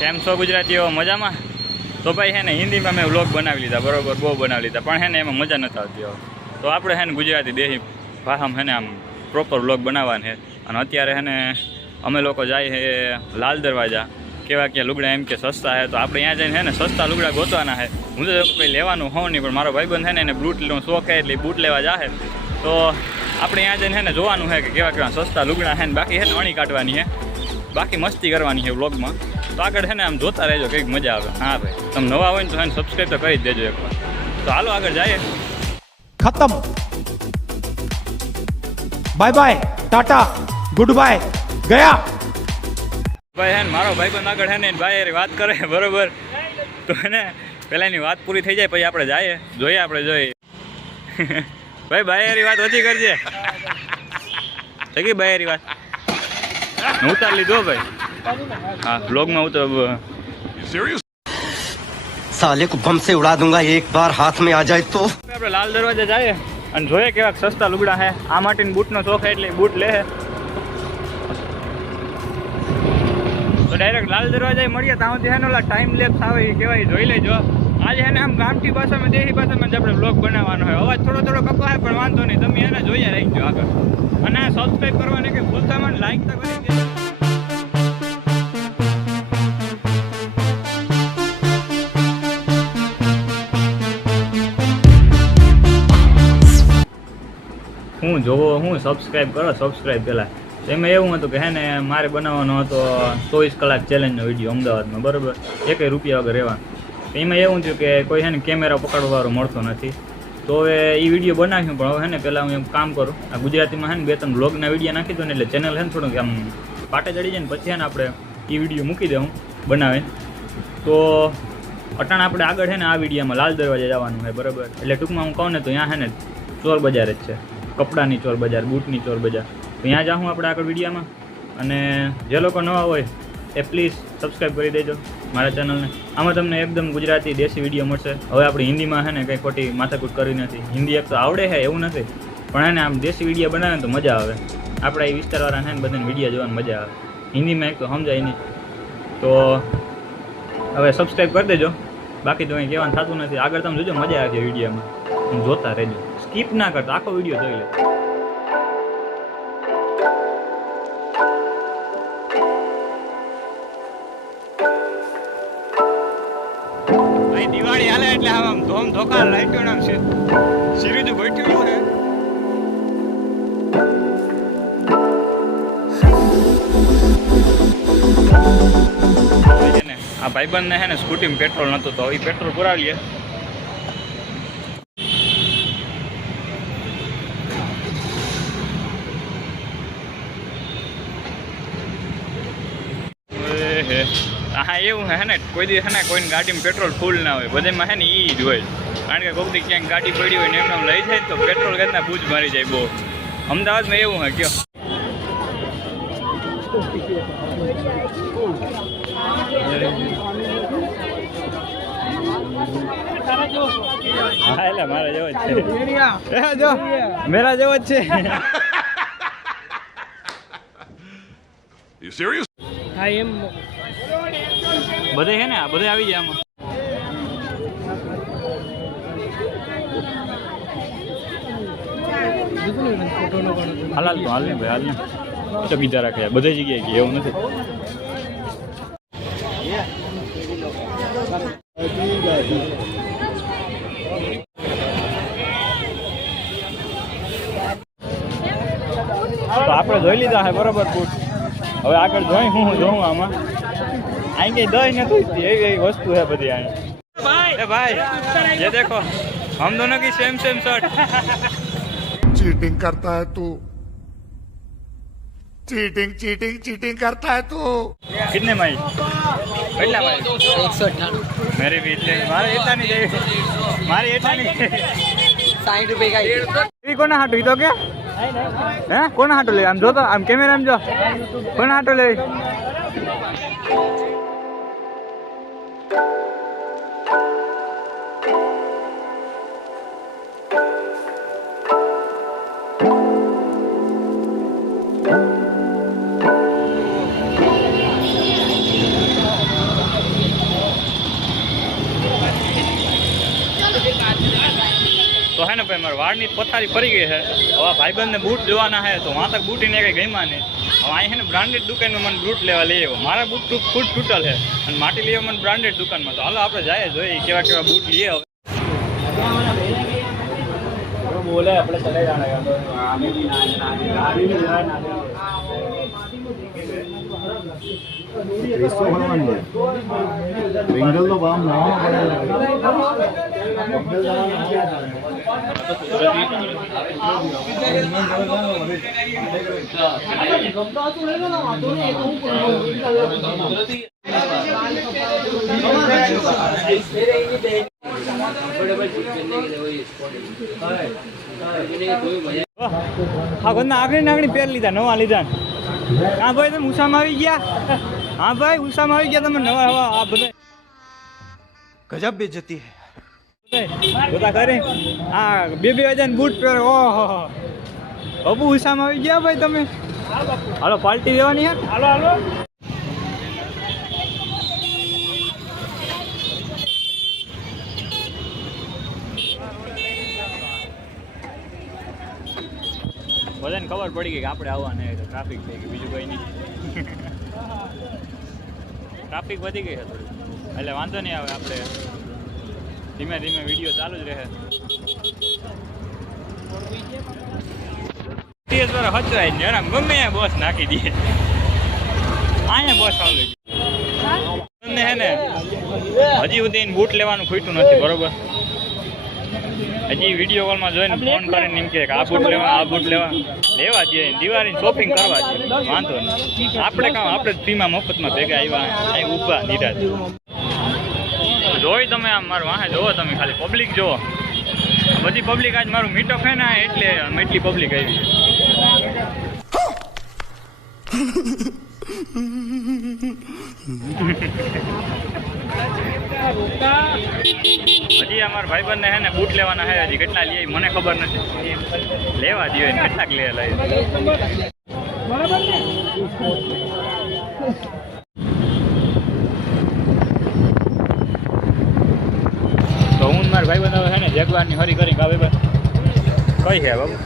કેમ છો ગુજરાતીઓ મજામાં? તો ભાઈ હે ને હિન્દીમાં મેં વ્લોગ બનાવી લીધા, બરોબર, બહુ બનાવી લીધા, પણ હે ને એમાં મજા નથી આવતી હવે. તો આપણે હે ને ગુજરાતી દેહી ભાષામાં હે ને આમ પ્રોપર વ્લોગ બનાવવાનું છે. અને અત્યારે હે ને અમે લોકો જાય છે લાલ દરવાજા, કેવા કે લુગડા એમ કે સસ્તા છે, તો આપણે ત્યાં જઈને હે ને સસ્તા લુગડા ગોતવાના છે. હું તો કંઈ લેવાનું હોઉં નહીં, પણ મારો ભાઈબંધ છે ને એને બૂટનો શોખ છે એટલે બૂટ લેવા જાહે. તો આપણે ત્યાં જઈને હે ને જોવાનું છે કે કેવા કેવા સસ્તા લુગડા છે ને બાકી હે ને અણી કાઢવાની છે, બાકી મસ્તી કરવાની છે વ્લોગમાં. તો આગળ છે ને આમ જોતા રહેજો, કંઈક મજા આવે. હા ભાઈ, તમે નવા હોય ને તો એને સબસ્ક્રાઈબ તો કરી જ દેજો એકવાર. તો હાલો આગળ જઈએ. खत्म bye bye ta-ta goodbye गया ભાઈ હે ને મારો ભાઈબંધ આગળ હે ને ભાઈ વાત કરે, બરોબર, તો એને પહેલાં એની વાત પૂરી થઈ જાય પછી આપણે જઈએ, જોઈએ આપણે જોઈએ. ભાઈ ભાઈ વાત ઓછી કરજે. થઈ ગઈ ભાઈ વાત હું ઉતાર લીધો ભાઈ. હા બ્લોગમાં હું તો साले को बम से उड़ा दूंगा एक बार हाथ में आ जाए तो. આપણે લાલ દરવાજા જઈએ અને જોઈએ કેવા સસ્તા લુગડા છે. આ માટીની બૂટનો શોખ એટલે બૂટ લે. તો ડાયરેક્ટ લાલ દરવાજા મળીએ ત્યાં સુધી હેને ઓલા ટાઈમ લેપ્સ આવે એ કહેવાય, જોઈ લેજો. આજે એને આમ ગામઠી ભાષામાં દેશી ભાષામાં જ આપણે બ્લોગ બનાવવાનો હોય. અવાજ થોડો થોડો કપાય પણ વાંધો નહીં, તમે એને જોઈએ રાખજો આગળ. અને આ સબસ્ક્રાઈબ કરવાની કંઈ ભૂલતા મને લાઈક તો કરી દેજો. હું જોવો હું સબસ્ક્રાઈબ કરો, સબસ્ક્રાઈબ પહેલાં. એમાં એવું હતું કે હે ને મારે બનાવવાનો હતો 24 કલાક ચેલેન્જનો વિડીયો અમદાવાદમાં, બરાબર, એકેય રૂપિયા વગર રહેવાનું. એમાં એવું થયું કે કોઈ હે ને કેમેરા પકડવાવાળો મળતો નથી. તો હવે એ વિડીયો બનાવ્યું, પણ હવે હે ને પહેલાં હું એમ કામ કરું, આ ગુજરાતીમાં હે ને 2-3 વ્લોગના વિડીયો નાખી દઉં ને એટલે ચેનલ હે ને થોડુંક આમ પાટે ચડી જાય ને પછી હે ને આપણે એ વિડીયો મૂકી દઉં બનાવીને. તો અટાણ આપણે આગળ છે ને આ વિડીયોમાં લાલ દરવાજા જવાનું હોય, બરાબર. એટલે ટૂંકમાં હું કહું ને તો ત્યાં હે ને ચોર બજાર જ છે, કપડાની ચોર બજાર, બૂટની ચોર બજાર. તો ત્યાં જાઉં આપણે આગળ વિડીયોમાં. અને જે લોકો નવા હોય એ પ્લીઝ સબસ્ક્રાઈબ કરી દેજો મારા ચેનલને. આમાં તમને એકદમ ગુજરાતી દેશી વિડીયો મળશે. હવે આપણે હિન્દીમાં છે ને કંઈ ખોટી માથાકૂટ કરી નથી. હિન્દી એક તો આવડે છે એવું નથી, પણ એને આમ દેશી વિડીયો બનાવે ને તો મજા આવે. આપણા એ વિસ્તારવાળા છે ને બધાને વિડીયો જોવાની મજા આવે. હિન્દીમાં એક તો સમજાય નહીં. તો હવે સબસ્ક્રાઈબ કરી દેજો, બાકી તો કંઈ કહેવાનું થતું નથી. આગળ તમે જોજો, મજા આવે છે વિડીયોમાં. હું જોતા રહેજો, સ્કીપ ના કરતા, આખો વિડીયો જોઈ લે. દિવાળી હાલે એટલે આમ ધોમ ધોકા લાઈટો નામ છે, સિરીજું ગોઠવ્યું છે. આ ભાઈબંધને હે ને સ્કૂટીમાં પેટ્રોલ નહોતું, તો એ પેટ્રોલ પુરાવી લે. હા એવું હે ને, કોઈ દિવસ હે ને કોઈની ગાડીમાં પેટ્રોલ ફૂલ ના હોય, બધામાં હે ને એ જ હોય. કારણ કે કોઈક દી ક્યાંક ગાડી પડી હોય ને એમને લઈ જાય તો પેટ્રોલ કરતા બૂજ મારી જાય બહુ. અમદાવાદમાં એવું હે કયો. હા એટલે મારા જેવો જ છે, જો મેરા જેવો જ છે. You serious? બધે છે ને, આ બધે આવી જાય આમાં. હાલ તો હાલ ને ભાઈ, હાલ ને તો બીજા રાખે બધે જગ્યાએ કે એવું નથી. તો આપણે જોઈ લીધા છે, બરોબર, બૂટ. હવે આગળ જોઈ હું જોઉં આમાં. અહીં કઈ દહીં નથી, એવી વસ્તુ है બધી અહીં. भाई ये देखो हम दोनों की सेम शर्ट. चीटिंग करता है तू, चीटिंग चीटिंग चीटिंग करता है तू. कितने माई કેટલા ભાઈ? 198. मेरी भी इतने, मारे इतना नहीं दे, मारे इतना नहीं. 60 रुपए का ये कोना हाटो ઈ તો કે હે કોના હાટો લે? આમ જો તો, આમ કેમેરામાં જો, કોના હાટો લે? તો હે ને ભાઈ મારા વાળની પથારી ફરી ગઈ છે. હવે ભાઈબંધને બૂટ જોવાના છે તો વાં તક બૂટીને કંઈ ગમ્યા નહીં. હવે અહીં છે ને બ્રાન્ડેડ દુકાનમાં મને બૂટ લેવા લઈ આવ્યો. મારા બૂટ ફૂટ તૂટલ છે અને માટી લઈ આવ્યો મને બ્રાન્ડેડ દુકાનમાં. તો હાલો આપણે જાય જોઈએ કેવા કેવા બૂટ લઈએ. હવે બોલે આપણે ચલે હા ઘરના આંગળી પહેર લીધા, નવા લીધા. હા ભાઈ તમે ઉષામાં આવી ગયા? હા ભાઈ ઉષામાં આવી ગયા તમે નવા હવા આ બધા गजब बेइज्जती है. બધા કરે આ 2,000 બૂટ પહેરો. ઓહો બાબુ ઉષામાં આવી ગયા ભાઈ તમે. હાલો પાર્ટી દેવાની હે. હાલો હાલો બધાને ખબર પડી ગઈ કે આપણે આવવાના છે તો ટ્રાફિક થઈ ગઈ, બીજું કંઈ નહીં. ટ્રાફિક વધી ગઈ છે થોડી, એટલે વાંધો નહીં આવે. આપણે ધીમે ધીમે વિડીયો ચાલુ જ રહે. હચરાય ને આરામ ગમે ત્યાં બસ નાખી દઈએ. અહીંયા બસ આવી તમને હે ને હજી સુધી બૂટ લેવાનું ખૂટ્યું નથી બરોબર. હજી વિડીયો કોલમાં જોઈને ફોન કરીને એમ કે આ બૂટ લેવા આ બૂટ લેવા લેવા જઈએ. દિવાળીની શોપિંગ કરવા જઈએ, વાંધો નહીં. આપણે કામ આપણે ફ્રીમાં મફતમાં ભેગા આવ્યા અહીં ઊભા નિરાશ. જોઈ તમે આમ મારું વાહે જોવો તમે, ખાલી પબ્લિક જોવો. બધી પબ્લિક આજ મારું મીટઅપ છે ને એટલે એટલી પબ્લિક આવી છે. હજી અમારા ભાઈબંધને હે ને બૂટ લેવાના છે. હજી કેટલા લઈએ મને ખબર નથી. લેવા દઈએ કેટલાક લે લઈ. તો હું મારા ભાઈબંધ હવે છે ને જેગવારની હરી કરી ભાઈ કઈ છે બાબુ.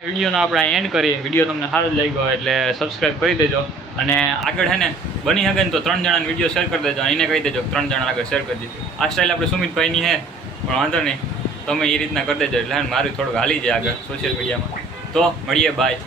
વિડીયોનો આપણે એન્ડ કરીએ. વિડીયો તમને સારો જ લાગ્યો એટલે સબસ્ક્રાઈબ કરી દેજો. અને આગળ છે ને બની શકે ને તો 3 જણાને વિડીયો શેર કરી દેજો. એને કહી દેજો 3 જણા આગળ શેર કરી દીધું. આ સ્ટાઇલ આપણે સુમિતભાઈની છે પણ વાંધો નહીં, તમે એ રીતના કરી દેજો એટલે મારું થોડુંક હાલી જાય આગળ સોશિયલ મીડિયામાં. તો મળીએ, બાય.